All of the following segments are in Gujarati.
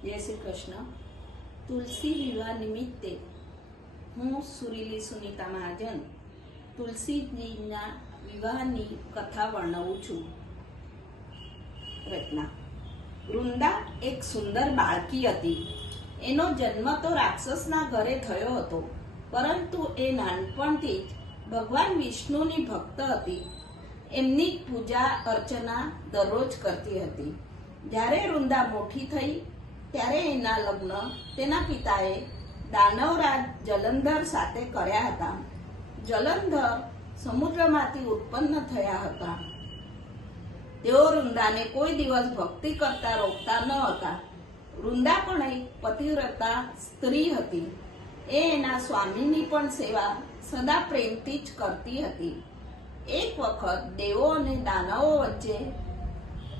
જય શ્રી કૃષ્ણ તુલસી વિવાહ નિમિત્તે હું સુરીલી સુનીતા મહાજન તુલસીજીના વિવાહની કથા વર્ણવું છું રચના વૃંદા એક સુંદર બાળકી હતી એનો જન્મ તો રાક્ષસના ઘરે થયો હતો પરંતુ એ નાનપણથી જ ભગવાન વિષ્ણુની ભક્ત હતી એમની પૂજા અર્ચના દરરોજ કરતી હતી જ્યારે વૃંદા મોટી થઈ ત્યારે એના લગ્ન તેના પિતાએ દાનવરાજ જલંધર સાથે કર્યા હતા. જલંધર સમુદ્રમાંથી ઉત્પન્ન થયા હતા. તેઓ વૃંદાને કોઈ દિવસ ભક્તિ કરતા રોકતા ન હતા. વૃંદા પણ એક પતિવ્રતા સ્ત્રી હતી. એ એના સ્વામીની પણ સેવા સદા પ્રેમથી જ કરતી હતી. એક વખત દેવો અને દાનવો વચ્ચે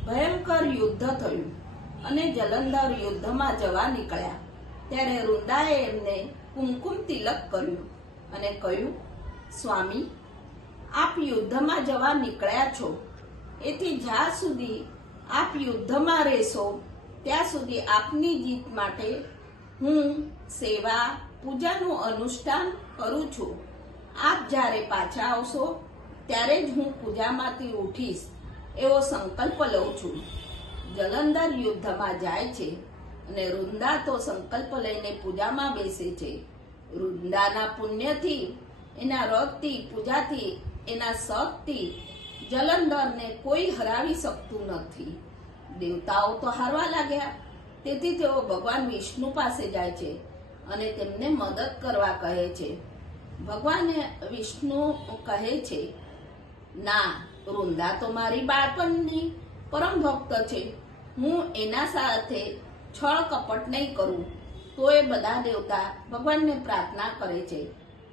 ભયંકર યુદ્ધ થયું. અને જલંધર યુદ્ધમાં જવા નીકળ્યા. ત્યારે વૃંદાએ એમને કુમકુમ તિલક કર્યું અને કહ્યું, સ્વામી, આપ યુદ્ધમાં જવા નીકળ્યા છો. એથી જ્યાં સુધી આપ યુદ્ધમાં રહેશો, ત્યાં સુધી આપની જીત માટે હું સેવા, પૂજાનું અનુષ્ઠાન કરું છું. આપ જ્યારે પાછા આવશો, ત્યારે જ હું પૂજામાંથી ઉઠીશ. એવો સંકલ્પ લઉં છું. જલંધર યુદ્ધમાં જાય છે અને વૃંદા તો સંકલ્પ લઈને પૂજામાં બેસે છે. વૃંદાના પુણ્યથી, એના રથથી, પૂજાથી, એના સતથી જલંધરને કોઈ હરાવી શકતું નથી. દેવતાઓ તો હારવા લાગ્યા. તેથી તેઓ ભગવાન વિષ્ણુ પાસે જાય છે અને તેમને મદદ કરવા કહે છે. ભગવાને વિષ્ણુ કહે છે, ના વૃંદા તો મારી બાળપણની પરમ ભક્ત છે. હું એના સાથે છળ કપટ નહીં કરું તો એ બધા દેવતા ભગવાનને પ્રાર્થના કરે છે.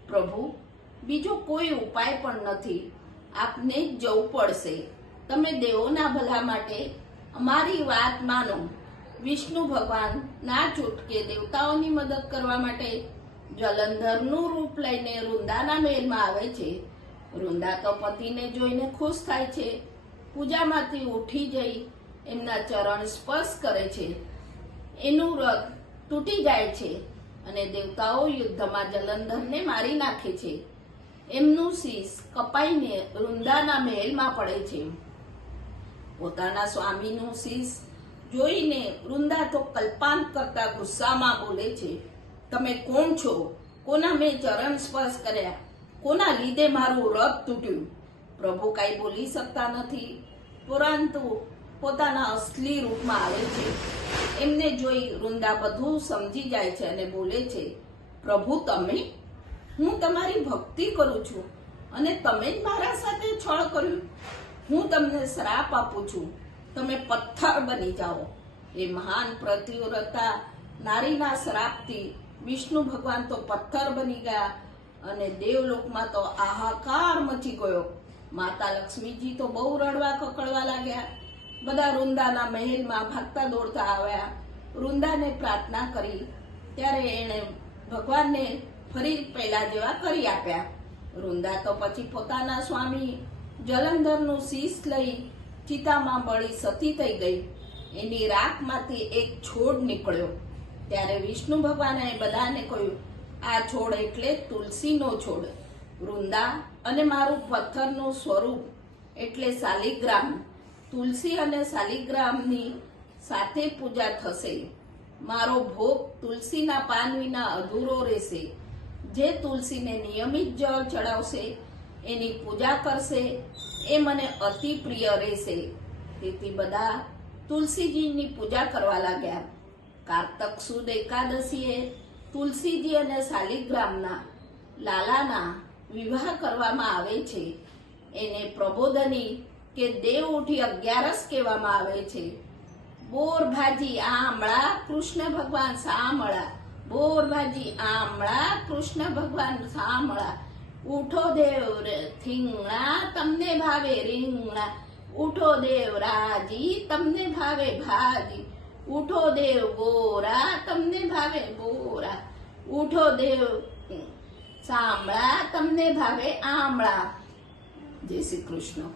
પ્રભુ, બીજો કોઈ ઉપાય પણ નથી. આપને જવું પડશે. તમે દેવોના ભલા માટે અમારી વાત માનો. વિષ્ણુ ભગવાન ના છૂટકે દેવતાઓની મદદ કરવા માટે જલંધરનું રૂપ લઈને વૃંદાના મહેલમાં આવે છે. વૃંદા તો પતિને જોઈને ખુશ થાય છે. પૂજામાંથી ઉઠી જઈ એમના ચરણ સ્પર્શ કરે છે. એનું રથ તૂટી જાય છે અને દેવતાઓ યુદ્ધમાં જલંધરને મારી નાખે છે. એમનું શીશ કપાઈને વૃંદાના મહેલમાં પડે છે. પોતાના સ્વામીનું શીશ જોઈને વૃંદા તો કલ્પાંત કરતા ગુસ્સામાં બોલે છે, તમે કોણ છો? કોના મેં ચરણ સ્પર્શ કર્યા? કોના લીધે મારું રથ તૂટ્યું? પ્રભુ કાંઈ બોલી શકતા નથી. પરંતુ પોતાના અસલી રૂપમાં આવે છે. એમને જોઈ વૃંદા બધું સમજી જાય છે અને બોલે છે, પ્રભુ, તમે? હું તમારી ભક્તિ કરું છું અને તમે જ મારા સાથે છળ કર્યું. હું તમને શ્રાપ આપું છું. તમે પથ્થર બની જાઓ. એ મહાન પ્રતિવ્રતા નારીના શ્રાપથી વિષ્ણુ ભગવાન તો પથ્થર બની ગયા અને દેવલોકમાં તો આહાકાર મચી ગયો. માતા લક્ષ્મીજી તો બહુ રડવા કકડવા લાગ્યા. બધા વૃંદાના મહેલમાં ભાગતા દોડતા આવ્યા. વૃંદાને પ્રાર્થના કરી. ત્યારે એણે ભગવાનને ફરી પહેલા જેવા કરી આપ્યા. વૃંદા તો પછી પોતાના સ્વામી જલંધરનું શીશ લઈ ચિતામાં બળી સતી થઈ ગઈ. એની રાખમાંથી એક છોડ નીકળ્યો. ત્યારે વિષ્ણુ ભગવાને બધાને કહ્યું, આ છોડ એટલે તુલસીનો છોડ. વૃંદા અને મારું પથ્થરનું સ્વરૂપ એટલે શાલિગ્રામ તુલસી અને શાલિગ્રામની સાથે પૂજા થશે. મારો ભોગ તુલસીના પાન વિના અધૂરો રહેશે. જે તુલસીને નિયમિત જળ ચડાવશે, એની પૂજા કરશે, એ મને અતિ પ્રિય રહેશે. તેથી બધા તુલસીજીની પૂજા કરવા લાગ્યા. કારતક સુદ એકાદશીએ તુલસીજી અને શાલિગ્રામના લાલાના વિવાહ કરવામાં આવે છે. એને પ્રબોધની કે દેવ ઉઠી અગિયારસ કહેવામાં આવે છે. બોર ભાજી આમળા, કૃષ્ણ ભગવાન સામળા. બોર ભાજી આમળા, કૃષ્ણ ભગવાન સામળા. ઉઠો દેવ રે, થીંગણા, તમને ભાવે રીંગણા. ઉઠો દેવ રાજી, તમને ભાવે ભાજી. ઉઠો દેવ ગોરા, તમને ભાવે ગોરા. ઉઠો દેવ સાંભળા તમને ભાવે આમળા. જય શ્રી કૃષ્ણ.